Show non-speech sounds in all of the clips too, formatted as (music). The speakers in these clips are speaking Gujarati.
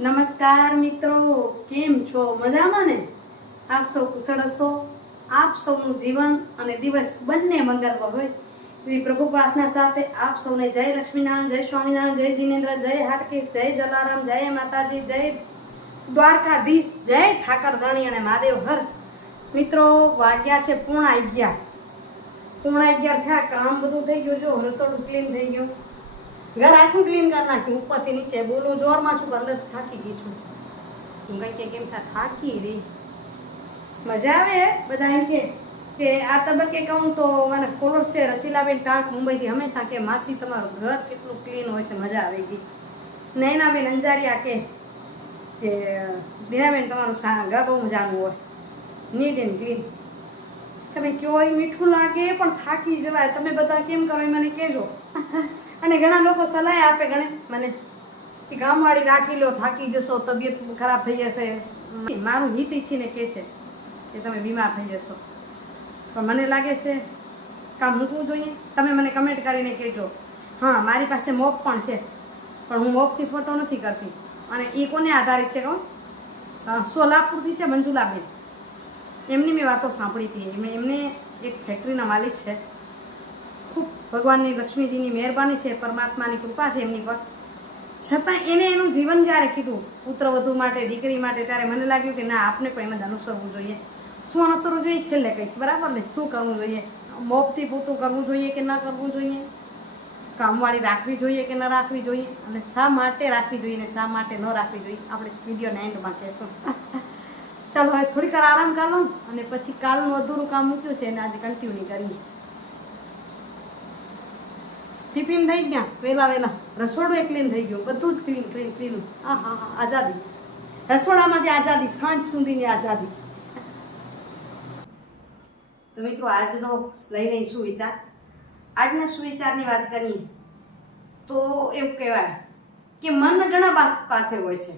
નમસ્કાર મિત્રો, કેમ છો? મજામાં ને? આપ સૌ કુશળ હશો? આપ સૌનું જીવન અને દિવસ બંને મંગલમાં હોય. એવી પ્રભુ પ્રાર્થના સાથે આપ સૌને જય લક્ષ્મીનારાયણ, જય સ્વામિનારાયણ, જય જીનેન્દ્ર, જય હાટકેશ, જય જલારામ, જય માતાજી, જય દ્વારકાધીશ, જય ઠાકર ધણી અને મહાદેવ. હર. મિત્રો, વાગ્યા છે પૂર્ણ અગિયાર. પૂર્ણ અગિયાર થયા, કામ બધું થઈ ગયું, જો રસોડું ક્લીન થઈ ગયું. ઘર આખું ક્લીન કરી નાખ્યું, ઉપરથી નીચે બોલું, જોરમાં છું અંદર થાકી ગઈ છું. હું કંઈ કે કેમ થાય થાકી રહી. મજા આવે બધા એમ કે કે આ તબક્કે કહું તો મને ફોલોઅર્સ છે રસીલાબેન ટાંક, મુંબઈથી હંમેશા કે, માસી, તમારું ઘર કેટલું ક્લીન હોય છે, મજા આવી ગઈ. નયનાબેન અંજારિયા કે કે, દિનાબેન, તમારું ઘર બહુ મજાનું હોય નીટ એન્ડ ક્લીન તમે કયો એ મીઠું લાગે, પણ થાકી જવાય. તમે બધા કેમ કરો એ મને કહેજો. (laughs) અને ઘણા લોકો સલાહ આપે ગણે. મને કે કામવાળી રાખી લો, થાકી જશો, તબિયત ખરાબ થઈ જશે. મારું હિત ઈચ્છીને કહે છે કે તમે બીમાર થઈ જશો. પણ મને લાગે છે, કામ મૂકવું જોઈએ. તમે મને કમેન્ટ કરીને કહેજો. હા, મારી પાસે મોપ પણ છે, પણ હું મોપથી ફોટો નથી કરતી. અને એ કોને આધારિત છે કહું? સોલાપુરથી છે મંજુલાબેન. એમની મેં વાતો સાંભળી હતી. એમને એક ફેક્ટરીના માલિક છે. ભગવાનની લક્ષ્મીજીની મહેરબાની છે, પરમાત્માની કૃપા છે એમની પર. છતાં એને એનું જીવન જ્યારે કીધું, પુત્ર વધુ માટે, દીકરી માટે, ત્યારે મને લાગ્યું કે ના આપણે પણ એમાં અનુસરવું જોઈએ. શું અનુસરવું જોઈએ? છેલ્લે કહીશ, બરાબર ને? શું કરવું જોઈએ? મોપથી પૂરતું કરવું જોઈએ કે ન કરવું જોઈએ? કામવાળી રાખવી જોઈએ કે ન રાખવી જોઈએ? અને શા માટે રાખવી જોઈએ ને શા માટે ન રાખવી જોઈએ? આપણે વિડીયોના એન્ડમાં કહેશું. ચાલો, હવે થોડીક વાર આરામ કરો અને પછી કાલનું અધૂરું કામ મૂક્યું છે અને આજે કન્ટિન્યુ કરી ટિફિન થઈ ગયા વહેલા વહેલા રસોડું એ ક્લીન થઈ ગયું, બધું જ ક્લીન ક્લીન ક્લીન હા હા હા, આઝાદી. રસોડામાંથી આઝાદી, સાંજ સુધીની આઝાદી. તો મિત્રો, આજનો લઈને લઈ સુવિચાર. આજના સુવિચારની વાત કરીએ, તો એવું કહેવાય કે મન ઘણા પાસે હોય છે,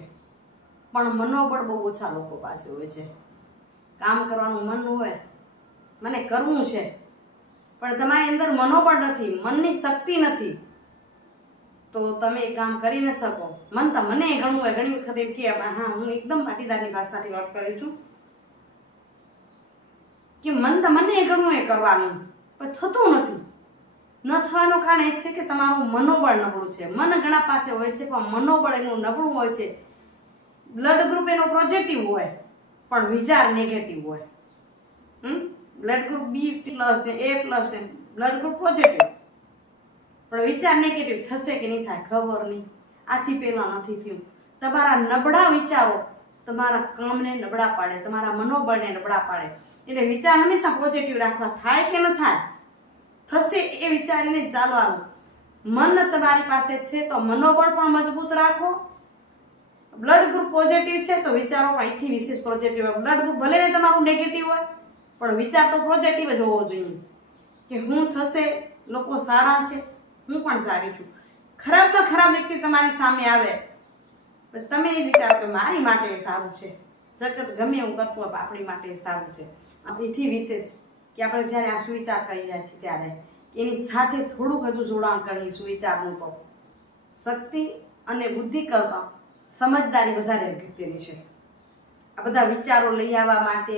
પણ મનોબળ બહુ ઓછા લોકો પાસે હોય છે. કામ કરવાનું મન હોય, મને કરવું છે પણ તમારી અંદર મનોબળ નથી, મનની શક્તિ નથી. તો તમે એ કામ કરી ન શકો. મન તો મને ઘણું હોય, ઘણી વખત એમ કે હા, હું એકદમ પાટીદારની ભાષાથી વાત કરું છું. કે મન તો મને ઘણું એ કરવાનું, પણ થતું નથી. ન થવાનું કારણ એ છે કે તમારું મનોબળ નબળું છે. મન ઘણા પાસે હોય છે, પણ મનોબળ એનું નબળું હોય છે. બ્લડ ગ્રુપ એનો પોઝિટિવ હોય, પણ વિચાર નેગેટિવ હોય. હમ? બ્લડ ગ્રુપ બી પ્લસ ને એ પ્લસ ને બ્લડ ગ્રુપ પોઝિટિવ પણ વિચાર નેગેટિવ થશે કે નહીં થાય, ખબર નહીં. આથી પહેલાં નથી થયું. તમારા નબળા વિચારો તમારા કામને નબળા પાડે, તમારા મનોબળને નબળા પાડે. એટલે વિચાર હંમેશા પોઝિટિવ રાખવા થાય કે ન થાય, થશે એ વિચારીને ચાલવાનું. મન તમારી પાસે છે તો મનોબળ પણ મજબૂત રાખો. બ્લડ ગ્રુપ પોઝિટિવ છે તો વિચારો અહીંથી વિશેષ પોઝિટિવ હોય. બ્લડ ગ્રુપ ભલે તમારું નેગેટિવ હોય પણ વિચાર તો પોઝિટિવ જ હોવો જોઈએ કે હું થશે, લોકો સારા છે, હું પણ સારી છું. ખરાબમાં ખરાબ વ્યક્તિ તમારી સામે આવે, પણ તમે એ વિચારો કે મારી માટે સારું છે. જગત ગમે એવું કરતું હોય આપણી માટે સારું છે. એથી વિશેષ કે આપણે જ્યારે આ સુવિચાર કરી રહ્યા છીએ ત્યારે, એની સાથે થોડુંક હજુ જોડાણ કરીએ સુવિચારનું તો. શક્તિ અને બુદ્ધિ કરતાં સમજદારી વધારે અગત્યની છે. આ બધા વિચારો લઈ આવવા માટે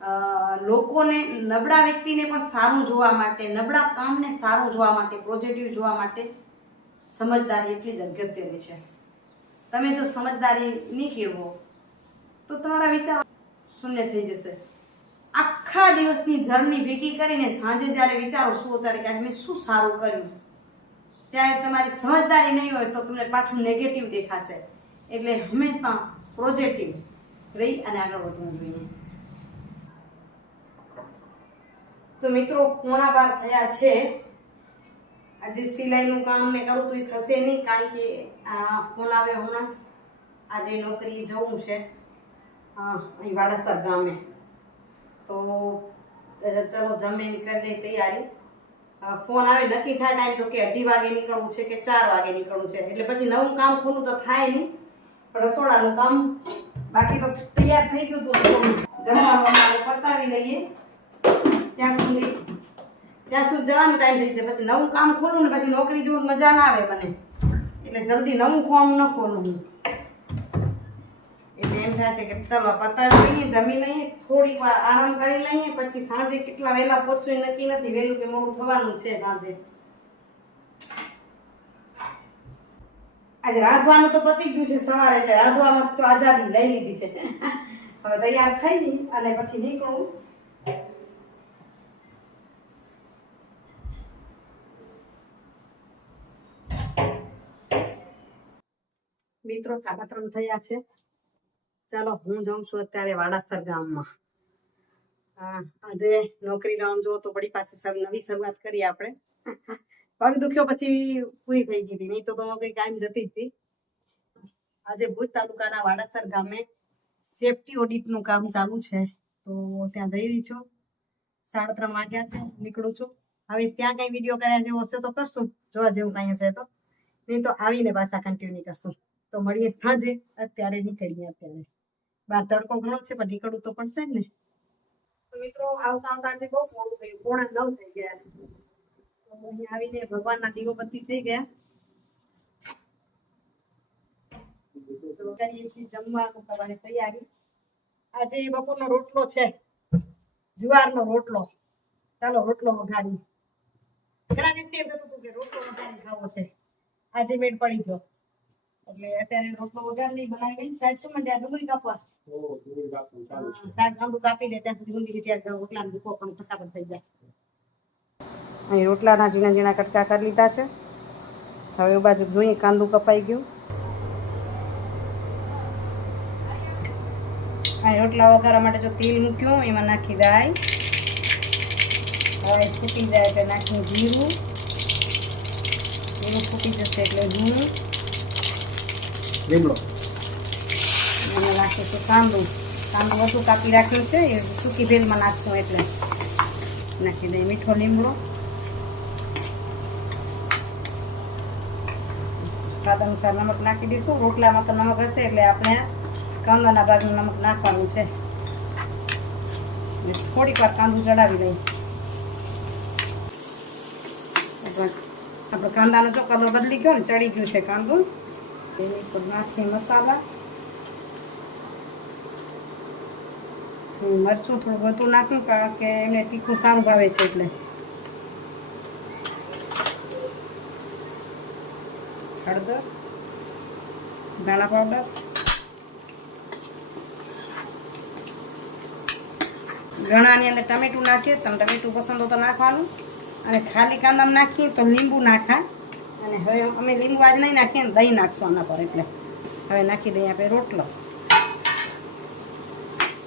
લોકોને, નબળા વ્યક્તિને પણ સારું જોવા માટે, નબળા કામને સારું જોવા માટે પોઝિટિવ જોવા માટે સમજદારી એટલી જ અગત્યની છે. તમે જો સમજદારી નહીં કેળવો તો તમારા વિચાર શૂન્ય થઈ જશે. આખા દિવસની જર્ની ભેગી કરીને સાંજે જ્યારે વિચારો શું ત્યારે કે મેં શું સારું કર્યું, ત્યારે તમારી સમજદારી નહીં હોય તો તમને પાછું નેગેટિવ દેખાશે. એટલે હંમેશા પોઝિટિવ રહી અને આગળ વધવું જોઈએ. તો મિત્રો, પોણા બાર થયા છે. આજે સિલાઈનું કામ ને કરું તો એ થશે નહીં, કારણ કે આ ફોન આવે હમણાં જ. આજે નોકરી જવું છે અહીં વાડાસર ગામે. તો ચલો જમે કરી લઈ તૈયારી. ફોન આવે, નક્કી થાય ટાઈમ તો કે અઢી વાગે નીકળવું છે કે ચાર વાગે નીકળવું છે. એટલે પછી નવું કામ ખોલું તો થાય નહીં, પણ રસોડાનું કામ બાકી તો તૈયાર થઈ ગયું હતું. જમવાનું અમારે પતાવી લઈએ. ત્યાં સુધી ત્યાં સુધી જવાનો ટાઈમ થઈ જાય. પછી નવું કામ ખોલું ને પછી નોકરી જોવું મજા ના આવે મને. એટલે જલ્દી નવું ફોર્મ ન ખોલું હું. થાય છે કે ચલો પતાવી લઈએ, જમી લઈએ, થોડીક વાર આરામ કરી લઈએ, પછી સાંજે કેટલા વહેલા પહોંચવું એ નક્કી નથી. વહેલું કે મોડું થવાનું છે સાંજે. આજે રાંધવાનું તો પતી ગયું છે સવારે, એટલે રાંધવામાં તો આઝાદી લઈ લીધી છે. (laughs) હવે તૈયાર થઈ અને પછી નીકળું. મિત્રો, સાડા થયા છે. ચાલો, હું જાઉં છું અત્યારે વાડાસર ગામમાં. હા, આજે નોકરી ગામ જુઓ તો પડી પાછી નવી શરૂઆત કરી આપણે. પગ દુખ્યો પછી પૂરી થઈ ગઈ હતી. નહીં તો નોકરી કાયમ જતી હતી. આજે ભુજ તાલુકાના વાડાસર ગામે સેફટી ઓડિટનું કામ ચાલુ છે. તો ત્યાં જઈ રહી છું. સાડા ત્રણ વાગ્યા છે, નીકળું છું. હવે ત્યાં કઈ વીડિયો કર્યા જેવો હશે તો કરશું. જોવા જેવું કઈ હશે તો. નહીં તો આવીને પાછા કન્ટિન્યુ કરશું. તો મળીએ સાંજે. અત્યારે નીકળીએ અત્યારે. બાર તડકો ઘણો છે, પણ નીકળવું તો પડશે ને. મિત્રો, આવતા આવતા આજે બહુ મોડું થયું. પોણા નવ થઈ ગયા. તો અહીં આવીને ભગવાનના દીવોબત્તી થઈ ગયા. કરીએ છીએ જમવાનું કરવાની તૈયારી. આજે બપોરનો રોટલો છે. જુવારનો રોટલો. ચાલો, રોટલો વઘારીએ. ઘણા દિવસથી એમ થતું હતું કે રોટલો વઘારી ખાવો છે. આજે મેળ પડી ગયો. એટલે અત્યારે રોટલો વઘાર નહીં બનાવી લઈ સાઈડ શું માંડ્યા ડુંગળી કાપવા હા, સાહેબ આંબુ કાપી દે ત્યાં સુધી ડુંગળી ત્યાં રોટલા મૂકો પણ ફટાફટ થઈ જાય. અહીં રોટલાના ઝીણા ઝીણા કટકા કરી લીધા છે. હવે એ બાજુ જોઈએ કાંદું કપાઈ ગયું. અહીં રોટલા વઘારવા માટે જો તેલ મૂક્યું એમાં નાખી દાય હવે ફૂટી જાય એટલે નાખી જીરું. જીરું ફૂટી જશે એટલે ઝીણું લીમડો. એમાં છે કાંદું. કાંદું બધું કાપી રાખ્યું છે, એ સૂકી ભેલમાં નાખશું એટલે. નાખી દઈએ મીઠો લીમડો. સ્વાદ અનુસાર નમક નાખી દઈશું. રોટલામાં તો નમક હશે એટલે આપણે કાંદાના ભાગનું નમક નાખવાનું છે. થોડીક વાર કાંદું ચડાવી દઈએ આપણે કાંદાનો જો કલર બદલી ગયો ને, ચડી ગયું છે કાંદું. ઉપર નાખી મસાલા. મરચું થોડું વધુ નાખ્યું કારણ કે એમને તીખું સારું ભાવે છે એટલે. હળદર, ધાણા પાવડર. ઘણાની અંદર ટમેટું નાખીએ તમે ટમેટું પસંદ તો નાખવાનું. અને ખાલી કાંદામાં નાખીએ તો લીંબુ અને હવે અમે લીંબુ આજ નહીં નાખીએ ને દહીં નાખશું આના પર એટલે. હવે નાખી દઈએ આપણે રોટલો.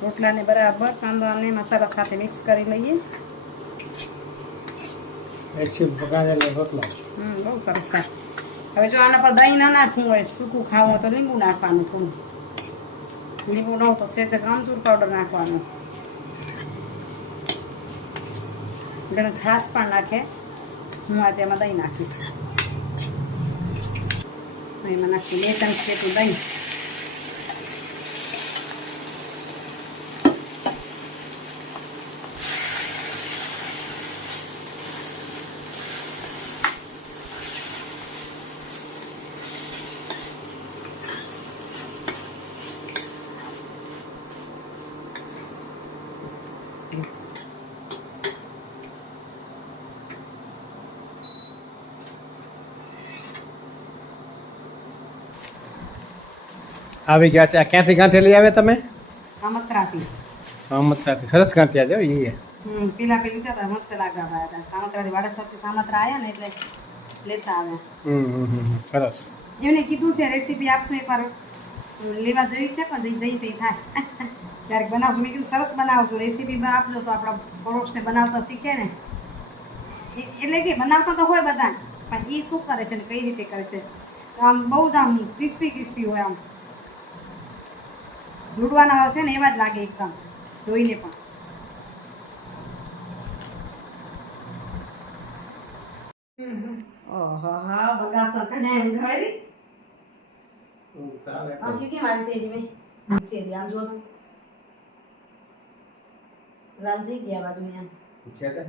રોટલાને બરાબર કાંદો અને મસાલા સાથે મિક્સ કરી લઈએ. બહુ સરસ થાય. હવે જો આના પર દહીં ના નાખવું હોય સૂકું ખાવું હોય તો લીંબુ નાખવાનું થોડું. લીંબુ ન તો સેજ આમચૂર પાવડર નાખવાનું. એટલે છાશ પણ નાખે. હું આજે એમાં દહીં નાખીશ. એમાં નાખી બે ચમચ જેટલું આવી ગયા છે. આ ક્યાંથી ગાંઠિયા લઈ આવ્યા તમે? સામત્રાથી. સામત્રાથી. સરસ ગાંઠિયા છે એ. પેલા પેલી લીધા હતા મસ્ત લાગતા હતા. સામત્રાથી વાડાસરથી સામત્રા આવ્યા ને એટલે લેતા આવ્યા. હમ હમ. સરસ. એમને કીધું છે રેસીપી આપશું પર લેવા જેવી છે પણ જઈ જઈ થાય. (laughs) ક્યારેક બનાવશું. મેં કીધું સરસ બનાવશું. રેસીપી આપજો તો આપણા પરોશને બનાવતા શીખે ને. એ- એટલે કે બનાવતા તો હોય બધા પણ એ શું કરે છે ને કઈ રીતે કરે છે? આમ બહુ જ આમ ક્રિસ્પી ક્રિસ્પી હોય આમ. લૂડવાના હોય છે ને એવા જ લાગે એકદમ. જોઈને પણ. ઓહો હા બગાસા તને એમ ખવાય આમ કેમ આવી થઈ ગઈ મેં? આમ જો તો. લાલ થઈ ગયા બાજુ આમ. છે તે?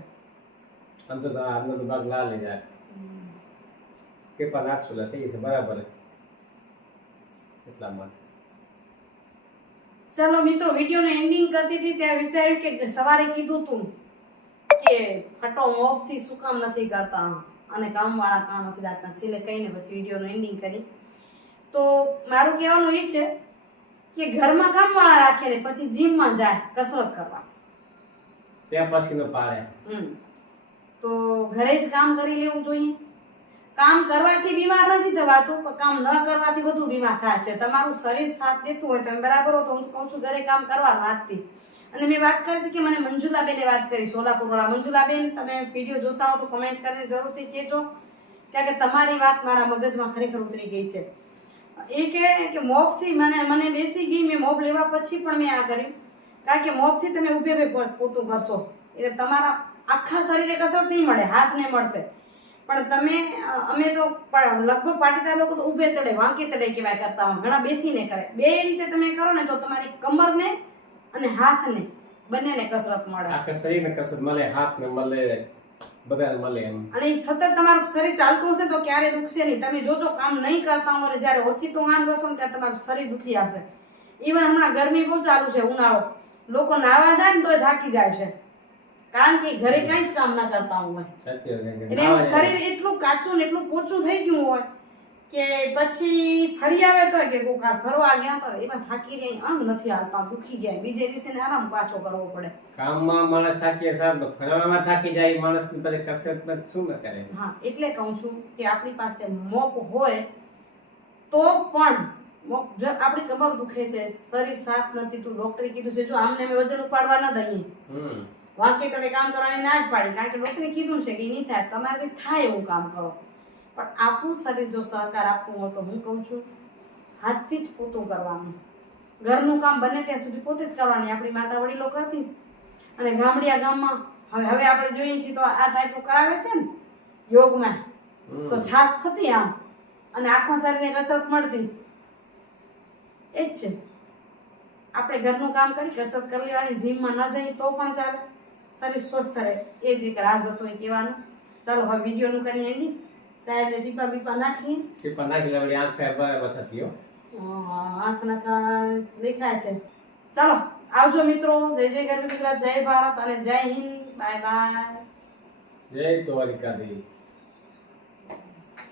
આમ તો અંદર તો ભાગ લાલ જાય કે પણ આઠસો થઈ છે બરાબર એટલા માટે. ચાલો મિત્રો વિડીયોને એન્ડિંગ કરતી હતી ત્યારે વિચાર્યું કે સવારે કીધું તું કે ફટો મોફથી શું કામ નથી કરતા અને કામવાળા કામ નથી રાખતા. છેલ્લે કહીને પછી વિડીયોનો એન્ડિંગ કરી. તો મારું કહેવાનું એ છે કે ઘરમાં કામવાળા રાખે ને પછી જીમમાં જાય કસરત કરવા. ત્યાં પછી ન પાડે. હમ. તો ઘરે જ કામ કરી લેવું જોઈએ. કામ કરવાથી બીમાર નથી થવાતું, પણ કામ ન કરવાથી વધુ બીમાર થાય છે. તમારું શરીર સાથ દેતું હોય તમે બરાબર હો તો હું કહું છું, ઘરે કામ કરવા આજથી અને મેં વાત કરી હતી કે મને મંજુલાબેને વાત કરી સોલાપુરવાળા મંજુલાબેન, તમે વીડિયો જોતા હો તો કમેન્ટ કરીને જરૂરથી કહેજો, કારણ કે તમારી વાત મારા મગજમાં ખરેખર ઉતરી ગઈ છે. એ કહે કે મોફથી મને મને બેસી ગઈ, મેં મોફ લેવા પછી પણ મેં આ કર્યું. કારણ કે મોફથી તમે પો- પોતું કરશો. એટલે તમારા આખા શરીરે કસરત નહીં મળે, હાથ નહીં મળશે. પણ તમે અમે તો લગભગ પાટીદાર લોકો તો ઊભે તળે વાંકે તળે કહેવાય કરતા હોય ઘણા બેસીને કરે. બે રીતે તમે કરો ને તો તમારી કમરને અને હાથને બંનેને કસરત મળે. આખા શરીરને કસરત મળે હાથને મળે બધાને મળે એમ. અને સતત તમારું શરીર ચાલતું હશે તો ક્યારે દુખશે નહીં. તમે જોજો કામ નહીં કરતા હોય જ્યારે ઓછીતું કામ કરશો ને ત્યારે તમારું શરીર દુખી આવશે. ઇવન હમણાં ગરમી બહુ ચાલુ છે ઉનાળો. લોકો નાવા જાય ને તો થાકી જાય છે. કારણ કે ઘરે કઈ જ કામ ના કરતા હોય. એટલે એનું શરીર એટલું કાચું ને એટલું પોચું થઈ ગયું હોય કે પછી ફરી આવે તો કે કોક ફરવા ગયા તો એમાં થાકી ગયા આમ નથી આવતા દુખી ગયા. બીજે દિવસે આરામ પાછો કરવો પડે. કામમાં માણસ થાકી સાહેબ ફરવામાં થાકી જાય માણસ પછી કસરત શું ન કરે? હા એટલે કહું છું કે આપણી પાસે મોપ હોય તો પણ જો આપણી કમર દુખે છે શરીર સાથ નથી તું ડોક્ટરે કીધું છે જો આમને અમે વજન ઉપાડવા ન દઈએ. વાંકે તળે કામ કરવાની ના જ પાડી કારણ કે લોકોને કીધું છે કે નહીં થાય તમારાથી થાય એવું કામ કરો. પણ આપણું શરીર જો સહકાર આપતું હોય તો હું કહું છું હાથથી જ પોતું કરવાનું. ઘરનું કામ બને ત્યાં સુધી પોતે જ કરવાની આપણી માતા વડીલો કરતી જ. અને ગામડિયા ગામમાં હવે હવે આપણે જોઈએ છીએ તો આ ટાઈપનું કરાવે છે ને યોગમાં. તો છાસ થતી આમ અને આખા શરીરને કસરત મળતી. એ જ છે. આપણે ઘરનું કામ કરી કસરત કરી લેવાની જીમમાં ન જઈએ તો પણ ચાલે. શરીર સ્વસ્થ રહે એ જ એક રાજ હતો એ કહેવાનું. ચાલો હવે વિડીયોનું કરી એની. સાહેબને ટીપા બીપા નાખી ટીપા નાખી લેવડી આંખ થાય બરાબર થતી હો. આંખ નાખા દેખાય છે. ચાલો આવજો મિત્રો. જય જય ગરવી ગુજરાત જય ભારત અને જય હિન્દ. Bye bye. જય દ્વારિકાધીશ.